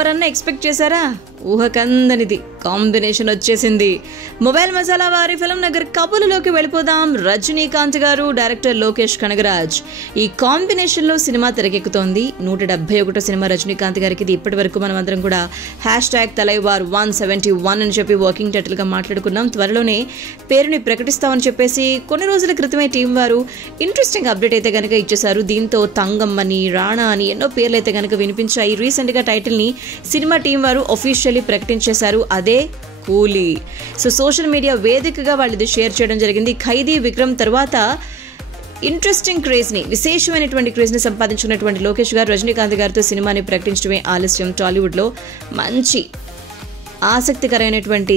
ఎవరన్నా ఎక్స్పెక్ట్ చేశారా? ఊహకందనిది కాంబినేషన్ వచ్చేసింది. మొబైల్ మసాలా వారి ఫిల్మ్ నగర్ కబుర్లలోకి వెళ్ళిపోదాం. రజనీకాంత్ గారు, డైరెక్టర్ లోకేష్ కనగరాజ్ ఈ కాంబినేషన్ లో సినిమా తెరకెక్కుతోంది. 171 సినిమా రజనీకాంత్ గారికి. ఇది ఇప్పటి వరకు మనం అందరం కూడా #తలైవార్ 171 అని చెప్పి వర్కింగ్ టైటిల్ గా మాట్లాడుకున్నాం. త్వరలోనే పేరుని ప్రకటిస్తామని చెప్పేసి కొన్ని రోజుల క్రితమే టీం వారు ఇంట్రెస్టింగ్ అప్డేట్ అయితే కనుక ఇచ్చేశారు. దీంతో తంగమ్మని, రాణా అని ఎన్నో పేర్లు అయితే కనుక వినిపించాయి. రీసెంట్ గా టైటిల్ ని సినిమా టీం వారు అఫీషియల్లీ ప్రకటించేశారు. అదే కూలీ. సో సోషల్ మీడియా వేదికగా వాళ్ళు ఇది షేర్ చేయడం జరిగింది. ఖైదీ, విక్రమ్ తర్వాత ఇంట్రెస్టింగ్ క్రేజ్ని, విశేషమైనటువంటి క్రేజ్ని సంపాదించుకున్నటువంటి లోకేష్ గారు రజనీకాంత్ గారితో సినిమాని ప్రకటించడమే ఆలస్యం. టాలీవుడ్లో మంచి ఆసక్తికరమైనటువంటి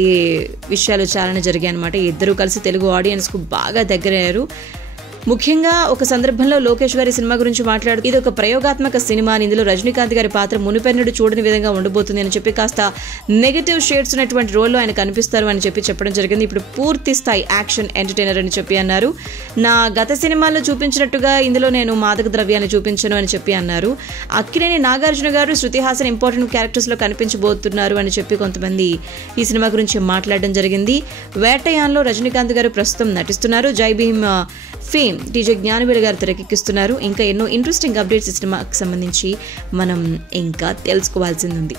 విషయాలు చాలానే జరిగాయి అనమాట. ఇద్దరు కలిసి తెలుగు ఆడియన్స్కు బాగా దగ్గరయ్యారు. ముఖ్యంగా ఒక సందర్భంలో లోకేష్ గారి సినిమా గురించి మాట్లాడుతూ ఇది ఒక ప్రయోగాత్మక సినిమా అని, ఇందులో రజనీకాంత్ గారి పాత్ర మునుపెన్నడు చూడని విధంగా ఉండబోతుంది అని చెప్పి కాస్త నెగటివ్ షేడ్స్ ఉన్నటువంటి రోల్లో ఆయన కనిపిస్తారు అని చెప్పి చెప్పడం జరిగింది. ఇప్పుడు పూర్తి స్థాయి యాక్షన్ ఎంటర్టైనర్ అని చెప్పి అన్నారు. నా గత సినిమాల్లో చూపించినట్టుగా ఇందులో నేను మాదక ద్రవ్యాన్ని చూపించను అని చెప్పి అన్నారు. అక్కినేని నాగార్జున గారు, శృతి హాసన్ ఇంపార్టెంట్ క్యారెక్టర్స్లో కనిపించబోతున్నారు అని చెప్పి కొంతమంది ఈ సినిమా గురించి మాట్లాడడం జరిగింది. వేటయాన్లో రజనీకాంత్ గారు ప్రస్తుతం నటిస్తున్నారు. జై భీమ్ ఫేమ్ డీజే జ్ఞానవేల్ గారు తెరకెక్కిస్తున్నారు. ఇంకా ఎన్నో ఇంట్రెస్టింగ్ అప్డేట్స్ ఈ సినిమాకి సంబంధించి మనం ఇంకా తెలుసుకోవాల్సింది ఉంది.